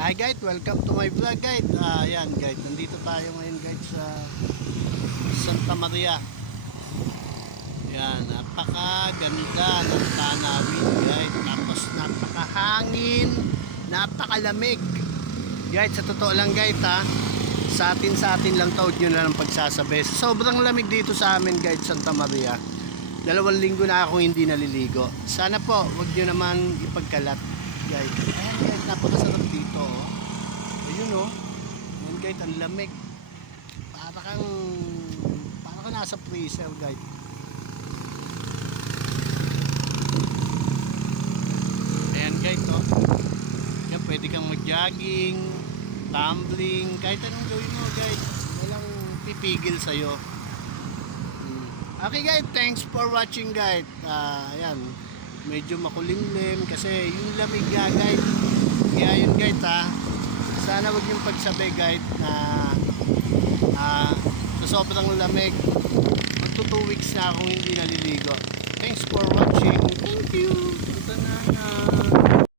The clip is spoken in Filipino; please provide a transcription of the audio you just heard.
Hi guys, welcome to my vlog guys. Ayan guys, nandito tayo ngayon guys sa Santa Maria. Ayan, napakaganda ng tanawin guys. Tapos napakahangin, napakalamig. Guys, sa totoo lang guys sa atin lang taod nyo na ng pagsasabi. Sobrang lamig dito sa amin guys, Santa Maria. 2 linggo na akong hindi naliligo. Sana po, wag nyo naman ipagkalat guys. Ayan guys, napakasarap dito oh. Ayun oh. Ayan guys, ang lamig. Para kang nasa freezer guys. Ayan guys oh. Yan, pwede kang mag-jogging, tumbling, kahit anong gawin mo guys. Walang pipigil sa'yo. Okay guys, thanks for watching guys. Ayan, medyo makulimlim kasi yung lamig nga guys. Kaya yun guys sana wag yung pagsabi guys na sa sobrang lamig. Magto 2 weeks na akong hindi naliligo. Thanks for watching. Thank you. Ito na.